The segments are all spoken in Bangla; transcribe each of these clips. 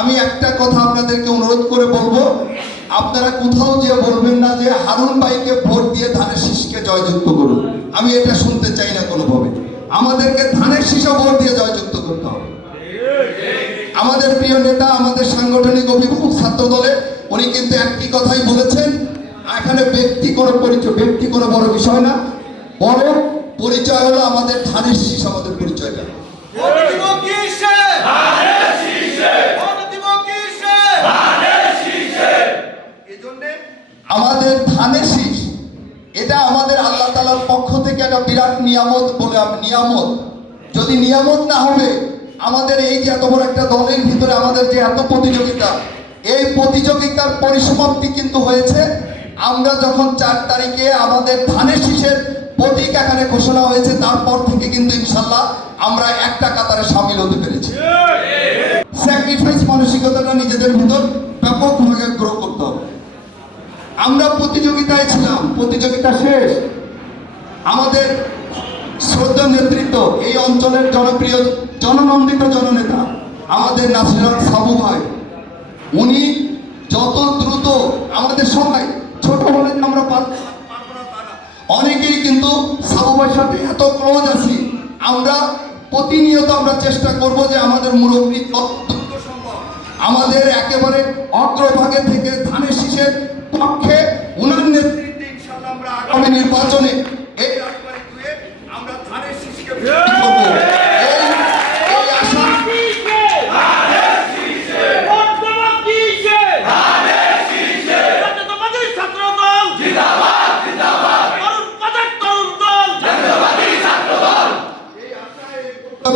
আমি একটা কথা আপনাদেরকে অনুরোধ করে বলবো, আপনারা কোথাও যে বলবেন না যে হারুন ভাইকে ভোট দিয়ে ধানের শীষকে জয়যুক্ত করুন। আমি এটা শুনতে চাই না কোনোভাবে। আমাদেরকে ধানের শীষও ভোট দিয়ে জয়যুক্ত করতে হবে। আমাদের প্রিয় নেতা, আমাদের সাংগঠনিক অভিভাবক ছাত্র দলের, উনি কিন্তু একটি কথাই বলেছেন, এখানে ব্যক্তি কোনো পরিচয়, ব্যক্তি কোনো বড় বিষয় না, বড় পরিচয় হলো আমাদের ধানের শীষ, আমাদের পরিচয়টা। আমাদের ধানের শীষ এটা আমাদের আল্লাহ তাআলার পক্ষ থেকে একটা বিরাট নিয়ামত বলে, নিয়ামত যদি নিয়ামত না হবে, আমাদের এই যে এত বড় একটা দলের ভিতরে আমাদের যে এত প্রতিযোগিতা, এই প্রতিযোগিতার পরিসমাপ্তি কিন্তু হয়েছে আমরা যখন 4 তারিখে আমাদের ধানের শীষের প্রতীক এখানে ঘোষণা হয়েছে, তারপর থেকে কিন্তু ইনশাল্লাহ আমরা একটা কাতারে সামিল হতে পেরেছি। স্যাক্রিফাইস মানসিকতাটা নিজেদের ভিতর ব্যাপকভাবে গ্রো করতে হবে। আমরা প্রতিযোগিতায় ছিলাম, প্রতিযোগিতা শেষ। আমাদের শ্রদ্ধা নেতৃত্ব, এই অঞ্চলের জনপ্রিয় জননন্দিত জননেতা আমাদের নাসির সাবু ভাই, উনি যত দ্রুত আমাদের সবাই ছোট হলে আমরা অনেকেই কিন্তু সাবু ভাইয়ের সাথে এত ক্লোজ আছি, আমরা প্রতিনিয়ত আমরা চেষ্টা করব যে আমাদের মুরব্বী যত দ্রুত সম্ভব আমাদের একেবারে অগ্রভাগে থেকে ধানের শীষের পক্ষে উনার নেতৃত্বে ইনশাআল্লাহ আমরা আগামী নির্বাচনে এই রাজবাড়ী ধুয়ে আমরা ধানের শীষকে বিজয়ী করব। এই আশা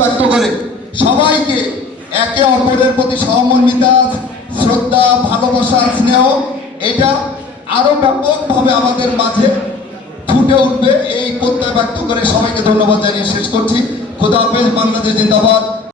ব্যক্ত করে সবাইকে একে অপরের প্রতি সহমর্মিতা, শ্রদ্ধা, ভালোবাসা, স্নেহ এটা আরো ব্যাপকভাবে আমাদের মাঝে ফুটে উঠবে, এই প্রত্যয় ব্যক্ত করে সবাইকে ধন্যবাদ জানিয়ে শেষ করছি। খোদা হাফেজ। বাংলাদেশ জিন্দাবাদ।